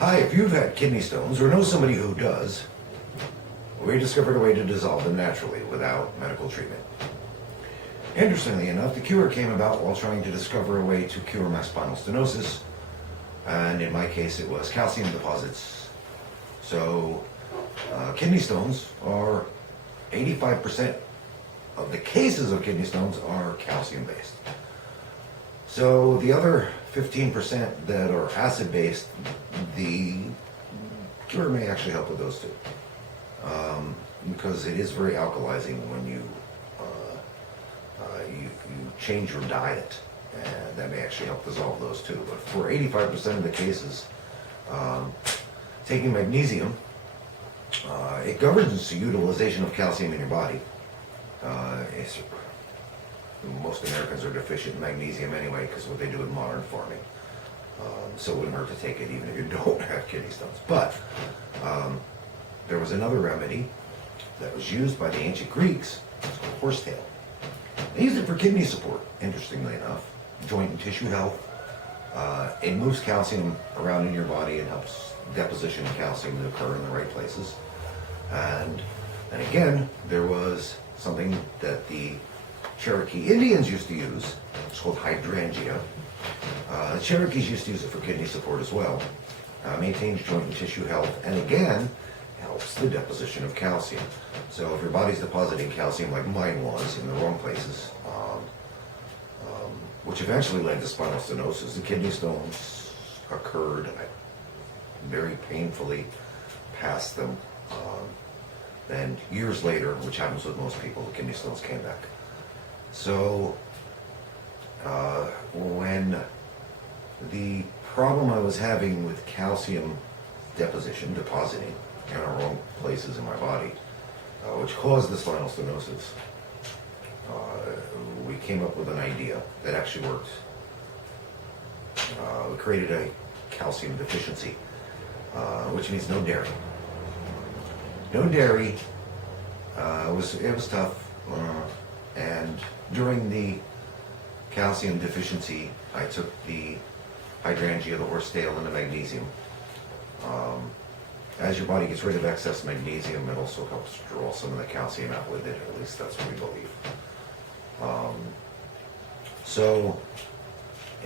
Hi, if you've had kidney stones or know somebody who does, we discovered a way to dissolve them naturally without medical treatment. Interestingly enough, the cure came about while trying to discover a way to cure my spinal stenosis, and in my case it was calcium deposits. So kidney stones are 85% of the cases of kidney stones are calcium based. So the other 15% that are acid based, the cure may actually help with those too. Because it is very alkalizing when you change your diet, and that may actually help dissolve those too. But for 85% of the cases, taking magnesium, it governs the utilization of calcium in your body. Most Americans are deficient in magnesium anyway because what they do in modern farming. So it wouldn't hurt to take it even if you don't have kidney stones. But there was another remedy that was used by the ancient Greeks. It's called horsetail. They used it for kidney support, interestingly enough, joint and tissue health. It moves calcium around in your body and helps deposition of calcium to occur in the right places. And again, there was something that the Cherokee Indians used to use. It's called hydrangea. The Cherokees used to use it for kidney support as well. Maintains joint and tissue health, and again, helps the deposition of calcium. So if your body's depositing calcium like mine was in the wrong places, which eventually led to spinal stenosis, the kidney stones occurred. I very painfully passed them. Then years later, which happens with most people, the kidney stones came back. So when the problem I was having with calcium depositing in the wrong places in my body, which caused the spinal stenosis, we came up with an idea that actually worked. We created a calcium deficiency, which means no dairy. No dairy. It was tough, and during the calcium deficiency, I took the hydrangea, the horsetail, and the magnesium. As your body gets rid of excess magnesium, it also helps draw some of the calcium out with it. At least that's what we believe. So,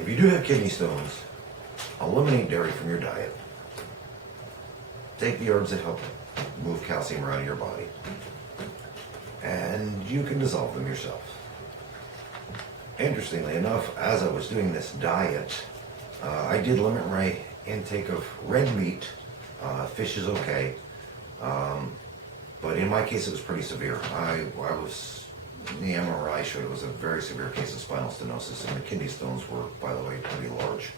if you do have kidney stones, eliminate dairy from your diet. Take the herbs that help move calcium around in your body, and you can dissolve them yourself. Interestingly enough, as I was doing this diet, I did limit my intake of red meat. Fish is okay, but in my case it was pretty severe. The MRI showed it was a very severe case of spinal stenosis, and the kidney stones were, by the way, pretty large,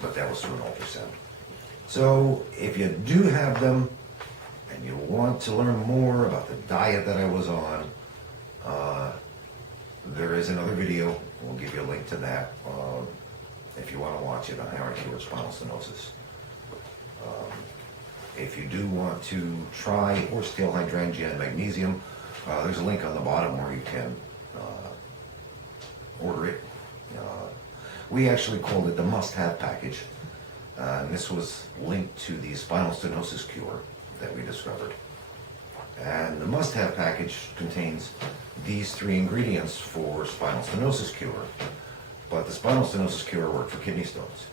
but that was through an ultrasound. So if you do have them, and you want to learn more about the diet that I was on, there is another video. We'll give you a link to that if you want to watch it on how I cured spinal stenosis. If you do want to try horsetail, hydrangea, and magnesium, there's a link on the bottom where you can order it. We actually called it the must-have package. And this was linked to the spinal stenosis cure that we discovered. And the must-have package contains these 3 ingredients for spinal stenosis cure, but the spinal stenosis cure worked for kidney stones.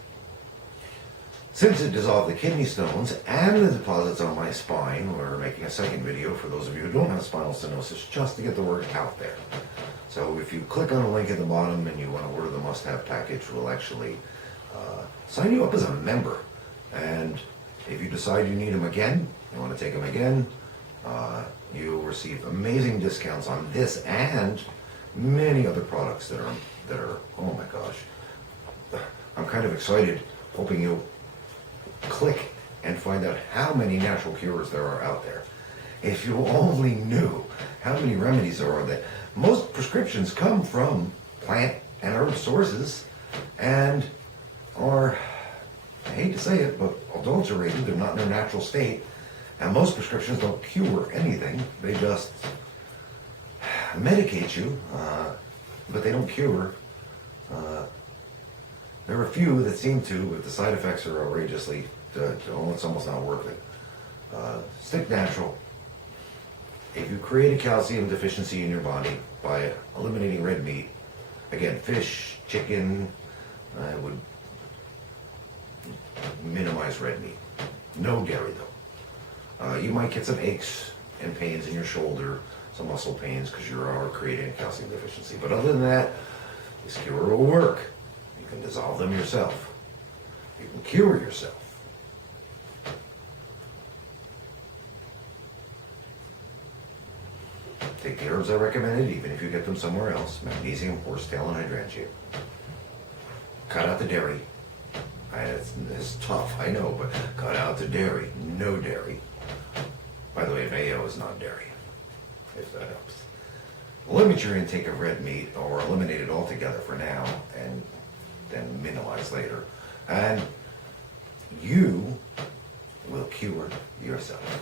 Since it dissolved the kidney stones and the deposits on my spine, we're making a second video for those of you who don't have spinal stenosis, just to get the word out there. So if you click on the link at the bottom and you want to order the must-have package, we'll actually sign you up as a member. And if you decide you need them again, you want to take them again, you'll receive amazing discounts on this and many other products that are, oh my gosh. I'm kind of excited, hoping you'll click and find out how many natural cures there are out there. If you only knew how many remedies there are, that most prescriptions come from plant and herb sources and are, I hate to say it, but adulterated. They're not in their natural state. And most prescriptions don't cure anything. They just medicate you, but they don't cure. There are a few that seem to, but the side effects are outrageously, it's almost not worth it. Stick natural. If you create a calcium deficiency in your body by eliminating red meat, again, fish, chicken, I would minimize red meat. No dairy though. You might get some aches and pains in your shoulder, some muscle pains because you are creating a calcium deficiency. But other than that, this cure will work. You can dissolve them yourself. You can cure yourself. Take the herbs I recommended, even if you get them somewhere else. Magnesium, horsetail, and hydrangea. Cut out the dairy. It's tough, I know, but cut out the dairy. No dairy. By the way, mayo is not dairy, if that helps. Limit your intake of red meat, or eliminate it altogether for now, and then minimize later. And you will cure yourself.